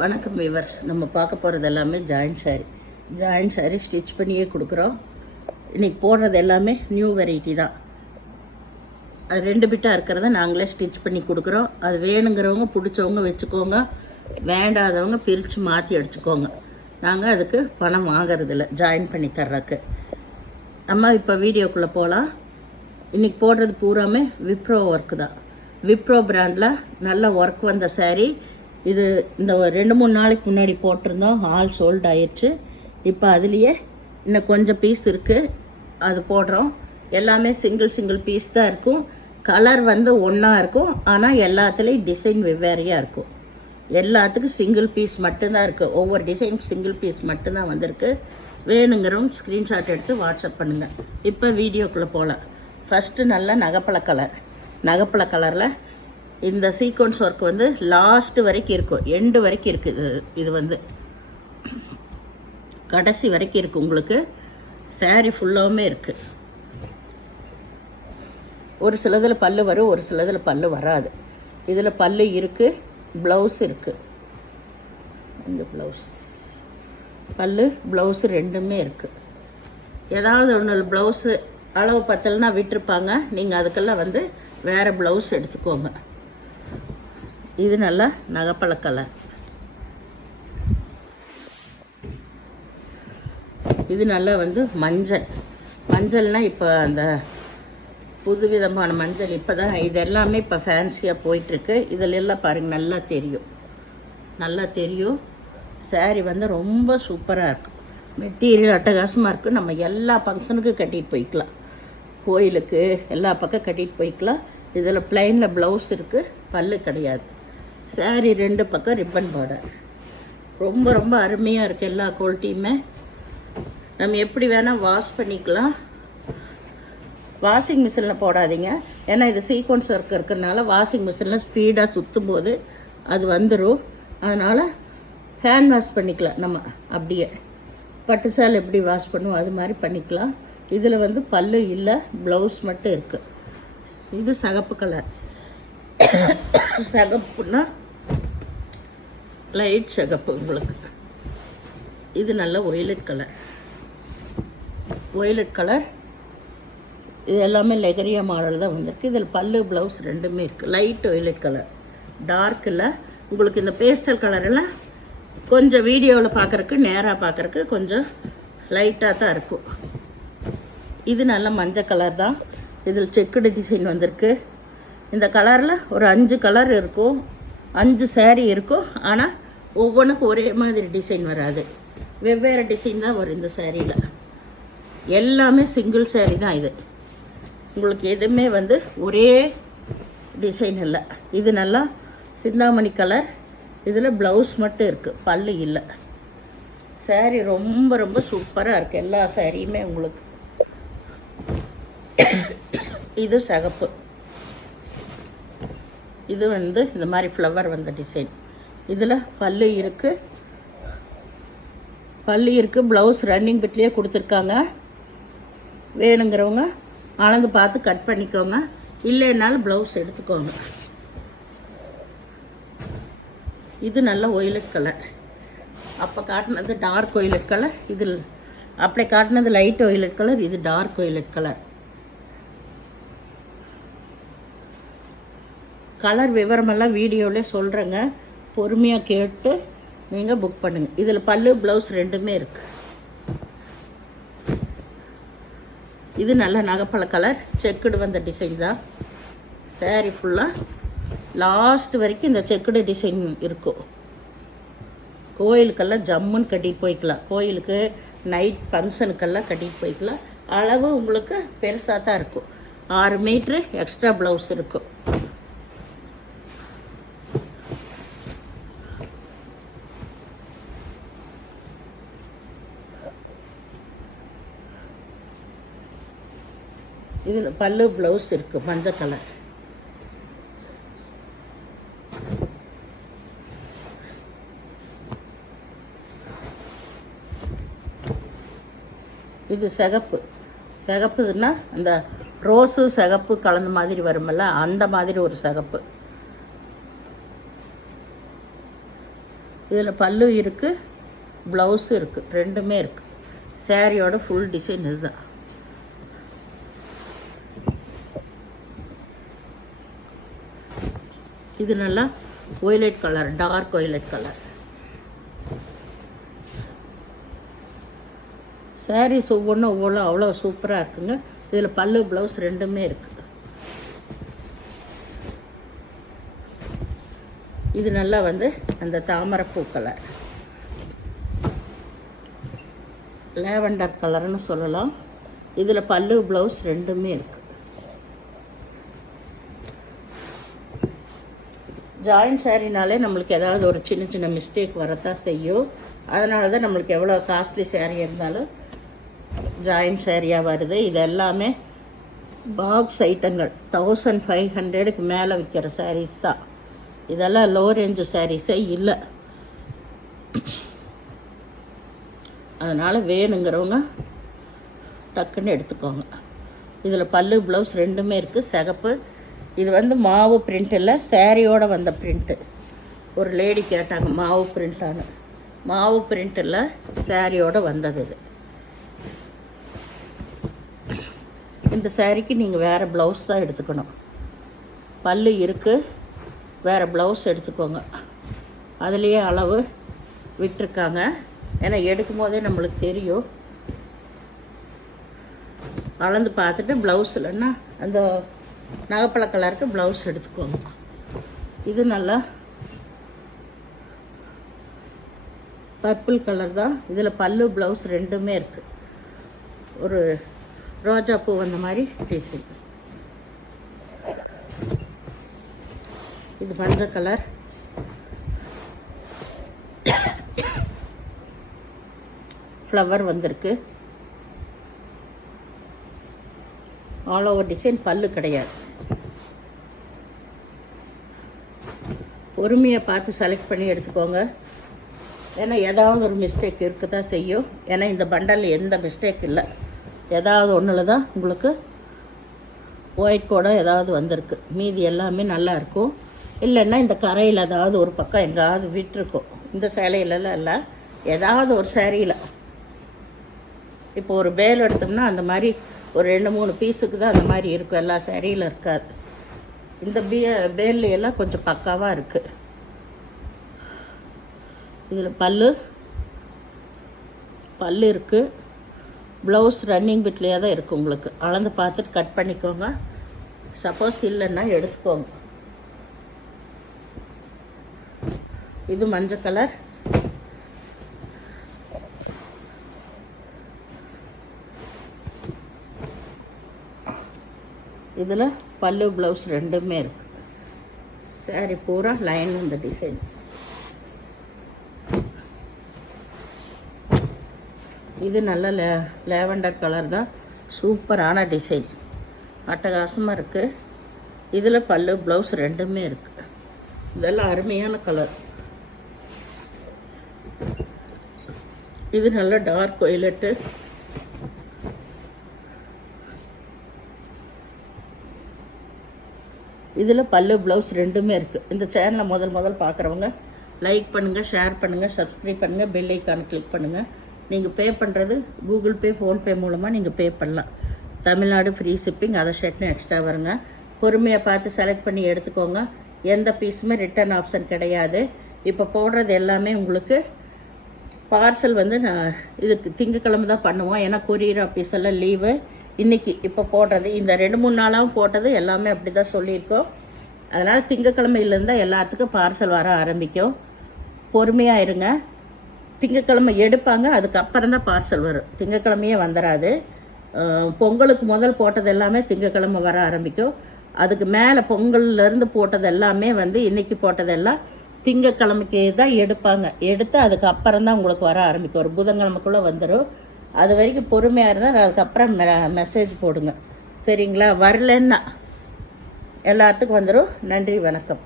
வணக்கம் விவர்ஸ். நம்ம பார்க்க போகிறது எல்லாமே ஜாயின்ட் சாரீ ஸ்டிச் பண்ணியே கொடுக்குறோம். இன்றைக்கி போடுறது எல்லாமே நியூ வெரைட்டி தான். அது 2 பிட்டாக இருக்கிறத நாங்களே ஸ்டிச் பண்ணி கொடுக்குறோம். அது வேணுங்கிறவங்க பிடிச்சவங்க வச்சுக்கோங்க, வேண்டாதவங்க பிரித்து மாற்றி அடிச்சுக்கோங்க. நாங்கள் அதுக்கு பணம் வாங்கிறதில்ல, ஜாயின் பண்ணி தர்றதுக்கு. நம்ம இப்போ வீடியோக்குள்ளே போகலாம். இன்றைக்கி போடுறது பூராமே விப்ரோ ஒர்க்கு தான். விப்ரோ பிராண்டில் நல்ல ஒர்க் வந்த சாரீ இது. இந்த 2-3 நாளைக்கு முன்னாடி போட்டிருந்தோம், ஆல் சோல்ட் ஆயிடுச்சு. இப்போ அதுலேயே இன்னும் கொஞ்சம் பீஸ் இருக்குது, அது போடுறோம். எல்லாமே சிங்கிள் பீஸ் தான் இருக்கும். கலர் வந்து ஒன்றா இருக்கும், ஆனால் எல்லாத்துலேயும் டிசைன் வெவ்வேறையாக இருக்கும். எல்லாத்துக்கும் சிங்கிள் பீஸ் மட்டும்தான் இருக்குது. ஒவ்வொரு டிசைனுக்கு சிங்கிள் பீஸ் மட்டும்தான் வந்திருக்கு. வேணுங்கிறவங்க ஸ்க்ரீன்ஷாட் எடுத்து வாட்ஸ்அப் பண்ணுங்கள். இப்போ வீடியோக்குள்ளே போகலாம். ஃபஸ்ட்டு நல்ல நகைப்பழ கலரில் இந்த சீக்வன்ஸ் ஒர்க் வந்து லாஸ்ட்டு வரைக்கும் இருக்கும், எண்டு வரைக்கும் இருக்குது. இது வந்து கடைசி வரைக்கும் இருக்குது. உங்களுக்கு சாரீ ஃபுல்லாகவுமே இருக்குது. ஒரு சிலதில் பல்லு வரும், ஒரு சிலதில் பல்லு வராது. இதில் பல்லு இருக்குது, ப்ளவுஸ் இருக்குது. இந்த பல்லு ப்ளவுஸு ரெண்டுமே இருக்குது. ஏதாவது ஒன்று ப்ளவுஸு அளவு பத்தலைன்னா விட்டுருப்பாங்க. நீங்கள் அதுக்கெல்லாம் வந்து வேறு ப்ளவுஸ் எடுத்துக்கோங்க. இது நல்லா நகைப்பழ கலர். இது நல்லா வந்து மஞ்சள்னால் இப்போ அந்த புதுவிதமான மஞ்சள் இப்போ தான் இது எல்லாமே இப்போ ஃபேன்சியாக போயிட்டுருக்கு. இதில் எல்லாம் பாருங்கள், நல்லா தெரியும். சாரீ வந்து ரொம்ப சூப்பராக இருக்கும். மெட்டீரியல் அட்டகாசமாக இருக்குது. நம்ம எல்லா ஃபங்க்ஷனுக்கும் கட்டிகிட்டு போய்க்கலாம், கோயிலுக்கு எல்லா பக்கம் கட்டிகிட்டு போய்க்கலாம். இதில் ப்ளைனில் ப்ளவுஸ் இருக்குது, பல்லு கிடையாது. சாரீ 2 பக்கம் ரிப்பன் பார்டர். ரொம்ப அருமையாக இருக்குது. எல்லா குவாலிட்டியுமே நம்ம எப்படி வேணால் வாஷ் பண்ணிக்கலாம். வாஷிங் மிஷினில் போடாதீங்க, ஏன்னா இது சீக்வன்ஸ் ஒர்க் இருக்கிறதுனால வாஷிங் மிஷினில் ஸ்பீடாக சுற்றும் போது அது வந்துடும். அதனால் ஹேண்ட் வாஷ் பண்ணிக்கலாம். நம்ம அப்படியே பட்டு சேலை எப்படி வாஷ் பண்ணுவோம் அது மாதிரி பண்ணிக்கலாம். இதில் வந்து பல்லு இல்லை, ப்ளவுஸ் மட்டும் இருக்குது. இது சகப்பு கலர். சகப்புன்னா லைட் சகப்பு உங்களுக்கு. இது நல்ல ஒய்லட் கலர். இது எல்லாமே லெகரியா மாடல் தான் வந்திருக்கு. இதில் பல்லு ப்ளவுஸ் ரெண்டுமே இருக்குது. லைட் ஒய்லட் கலர், டார்க் இல்லை. உங்களுக்கு இந்த பேஸ்டல் கலர் எல்லாம் கொஞ்சம் வீடியோவில் பார்க்குறக்கு, நேராக பார்க்குறக்கு கொஞ்சம் லைட்டாக தான் இருக்கும். இது நல்ல மஞ்சள் கலர் தான். இதில் செக்குடு டிசைன் வந்திருக்கு. இந்த கலரில் ஒரு 5 கலர் இருக்கும், 5 சாரீ இருக்கும். ஆனால் ஒவ்வொன்றுக்கும் ஒரே மாதிரி டிசைன் வராது, வெவ்வேறு டிசைன் தான் வரும். இந்த சாரியில் எல்லாமே சிங்கிள் சாரீ தான். இது உங்களுக்கு எதுவுமே வந்து ஒரே டிசைன் இல்லை. இது நல்லா சிந்தாமணி கலர். இதில் ப்ளவுஸ் மட்டும் இருக்குது, பல்லு இல்லை. சாரீ ரொம்ப சூப்பராக இருக்குது. எல்லா சாரியுமே உங்களுக்கு. இது சகப்பு. இது வந்து இந்த மாதிரி ஃப்ளவர் வந்த டிசைன். இதில் பல்லு இருக்குது, ப்ளவுஸ் ரன்னிங் பிட்லேயே கொடுத்துருக்காங்க. வேணுங்கிறவங்க அளந்து பார்த்து கட் பண்ணிக்கோங்க, இல்லைன்னாலும் ப்ளவுஸ் எடுத்துக்கோங்க. இது நல்ல ஒய்லட் கலர். அப்போ காட்டினது டார்க் ஒய்லட் கலர், இதில் அப்படி காட்டினது லைட் ஒய்லட் கலர், இது டார்க் ஒய்லட் கலர். கலர் விவரமெல்லாம் வீடியோவிலே சொல்கிறேங்க, பொறுமையாக கேட்டு நீங்கள் புக் பண்ணுங்கள். இதில் பல்லு ப்ளவுஸ் ரெண்டுமே இருக்குது. இது நல்ல நகைப்பழ கலர், செக்குடு வந்த டிசைன் தான். சாரீ ஃபுல்லாக லாஸ்ட் வரைக்கும் இந்த செக்குடு டிசைன் இருக்கும். கோயிலுக்கெல்லாம் ஜம்முன்னு கட்டிட்டு போய்க்கலாம், கோயிலுக்கு நைட் ஃபங்க்ஷனுக்கெல்லாம் கட்டிட்டு போய்க்கலாம். அளவு உங்களுக்கு பெருசாக தான் இருக்கும். 6 மீட்ரு எக்ஸ்ட்ரா ப்ளவுஸ் இருக்கும். இதில் பல்லு ப்ளவுஸ் இருக்குது, மஞ்சள் கலர். இது சிகப்புன்னா அந்த ரோஸு சிகப்பு கலந்த மாதிரி வருமல்ல, அந்த மாதிரி ஒரு சிகப்பு. இதில் பல்லு இருக்குது, ப்ளவுஸும் இருக்குது, ரெண்டுமே இருக்குது. சாரியோட ஃபுல் டிசைன் இதுதான். இது நல்லா violet colour, dark violet colour. Saris ஒவ்வொன்றும் அவ்வளோ சூப்பராக இருக்குங்க. இதில் பல்லு ப்ளவுஸ் ரெண்டுமே இருக்குது. இது நல்லா வந்து அந்த தாமரைப்பூ கலர், லேவண்டர் கலர்னு சொல்லலாம். இதில் பல்லு ப்ளவுஸ் ரெண்டுமே இருக்குது. ஜாயின்ட் சாரீனாலே நம்மளுக்கு ஏதாவது ஒரு சின்ன சின்ன மிஸ்டேக் வரத்தான் செய்யும். அதனால தான் நம்மளுக்கு எவ்வளோ காஸ்ட்லி சாரீ இருந்தாலும் ஜாயின்ட் சாரியாக வருது. இது எல்லாமே பாக்ஸ் ஐட்டங்கள் 1500க்கு மேலே விற்கிற சாரீஸ் தான். இதெல்லாம் லோ ரேஞ்சு சாரீஸே இல்லை. அதனால் வேணுங்கிறவங்க டக்குன்னு எடுத்துக்கோங்க. இதில் பல்லு ப்ளவுஸ் ரெண்டுமே இருக்குது. சிகப்பு. இது வந்து மாவு பிரிண்ட் இல்லை, சாரியோடு வந்த பிரிண்ட்டு. ஒரு லேடி கேட்டாங்க மாவு பிரிண்ட்டானு. மாவு பிரிண்ட் இல்லை, சாரியோடு வந்தது இது. இந்த சாரிக்கு நீங்கள் வேறு ப்ளவுஸ் தான் எடுத்துக்கணும். பல்லு இருக்குது, வேறு ப்ளவுஸ் எடுத்துக்கோங்க. அதுலேயே அளவு விட்டுருக்காங்க. ஏன்னா எடுக்கும் போதே நம்மளுக்கு தெரியும். அளந்து பார்த்துட்டு ப்ளவுஸ் இல்லைன்னா அந்த நகைப்பழ கலருக்கு ப்ளவுஸ் எடுத்துக்கோங்க. இது நல்லா பர்பிள் கலர் தான். இதில் பல்லு ப்ளவுஸ் ரெண்டுமே இருக்குது. ஒரு ரோஜா பூ வந்த மாதிரி டிசைன். இது மஞ்சள் கலர். ஃப்ளவர் வந்திருக்கு. All over design. பல்லு கிடையாது. பொறுமையை பார்த்து செலக்ட் பண்ணி எடுத்துக்கோங்க. ஏன்னா ஏதாவது ஒரு மிஸ்டேக் இருக்க தான் செய்யும். ஏன்னா இந்த பண்டலில் எந்த மிஸ்டேக் இல்லை. ஏதாவது ஒன்றில் தான் உங்களுக்கு ஒயிட் கோட ஏதாவது வந்திருக்கு. மீதி எல்லாமே நல்லா இருக்கும். இல்லைன்னா இந்த கரையில் ஏதாவது ஒரு பக்கம் எங்கேயாவது விட்டுருக்கும். இந்த சேலையிலலாம் இல்லை, ஏதாவது ஒரு சேரீயில். இப்போ ஒரு பேல் எடுத்தோம்னா அந்த மாதிரி ஒரு 2-3 பீஸுக்கு தான் அந்த மாதிரி இருக்கும். எல்லா சேரீயில் இருக்காது. இந்த பேல் எல்லாம் கொஞ்சம் பக்காவாக இருக்குது. இதில் பல்லு இருக்குது. ப்ளவுஸ் ரன்னிங் பிட்லேயே தான் இருக்குது. உங்களுக்கு அளந்து பார்த்துட்டு கட் பண்ணிக்கோங்க. சப்போஸ் இல்லைன்னா எடுத்துக்கோங்க. இது மஞ்சள் கலர். இதில் பல்லு ப்ளவுஸ் ரெண்டுமே இருக்குது. சாரி பூரா லைன் இந்த டிசைன். இது நல்ல லேவண்டர் கலர் தான். சூப்பரான டிசைன், அட்டகாசமாக இருக்குது. இதில் பல்லு ப்ளவுஸ் ரெண்டுமே இருக்குது. இதெல்லாம் அருமையான கலர். இது நல்ல டார்க் ஒய்லெட்டு. இதில் பல்லு ப்ளவுஸ் ரெண்டுமே இருக்குது. இந்த சேனலை முதல் பார்க்குறவங்க லைக் பண்ணுங்கள், ஷேர் பண்ணுங்கள், சப்ஸ்கிரைப் பண்ணுங்கள், பெல் ஐக்கானை கிளிக் பண்ணுங்கள். நீங்கள் பே பண்ணுறது கூகுள் பே, ஃபோன்பே மூலமாக நீங்கள் பே பண்ணலாம். தமிழ்நாடு ஃப்ரீ ஷிப்பிங், அதை ஷர்ட்னு எக்ஸ்ட்ரா வருங்க. பொறுமையாக பார்த்து செலக்ட் பண்ணி எடுத்துக்கோங்க. எந்த பீஸுமே ரிட்டர்ன் ஆப்ஷன் கிடையாது. இப்போ போடுறது எல்லாமே உங்களுக்கு பார்சல் வந்து இதுக்கு திங்கக்கிழமை தான் பண்ணுவோம். ஏன்னா கொரியர் ஆஃபீஸ் எல்லாம் லீவு. இன்றைக்கி இப்போ போடுறது இந்த 2-3 நாளாகவும் போட்டது எல்லாமே அப்படி தான் சொல்லியிருக்கோம். அதனால் திங்கக்கிழமையிலேருந்து எல்லாத்துக்கும் பார்சல் வர ஆரம்பிக்கும். பொறுமையாக இருங்க. திங்கக்கிழமை எடுப்பாங்க, அதுக்கப்புறம் தான் பார்சல் வரும். திங்கக்கிழமையே வந்துடாது. பொங்கலுக்கு முதல் போட்டது எல்லாமே திங்கக்கிழமை வர ஆரம்பிக்கும். அதுக்கு மேலே பொங்கல்லேருந்து போட்டது எல்லாமே வந்து இன்றைக்கி போட்டதெல்லாம் திங்கக்கிழமைக்கு தான் எடுப்பாங்க. எடுத்து அதுக்கப்புறம் தான் உங்களுக்கு வர ஆரம்பிக்கும். ஒரு புதன்கிழமைக்குள்ளே வந்துடும். அது வரைக்கும் பொறுமையாக இருந்தால் அதுக்கப்புறம் மெசேஜ் போடுங்க, சரிங்களா? வரலன்னா எல்லாத்துக்கும் வந்துடும். நன்றி, வணக்கம்.